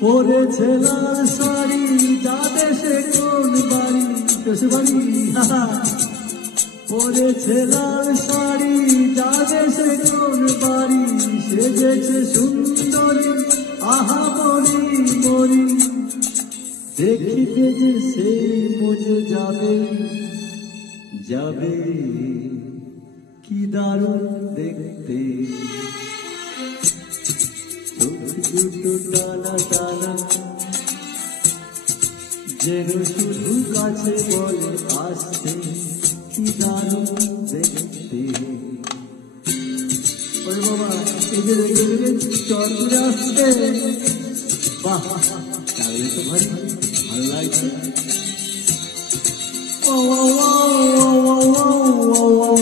পরেছে লাল শাড়ি যাবে সে কোন বাড়ি শ্বশুর বাড়ি পরেছে লাল শাড়ি যাবে সে কোন বাড়ি সেজেছে সুন্দরী আহা মরি মরি দেখিতে যে সেই মজে যাবে যাবে কি দারুণ দেখতে দুটো টানা টানা যেন শুধু কাছে বলে আসতে কি দারুণ দেখতে ওরে বাবা এই যে রেগে চর করে আসছে বাহ তাহলে তো ভারী ভালো লাগছে ও ও ও ও ও ও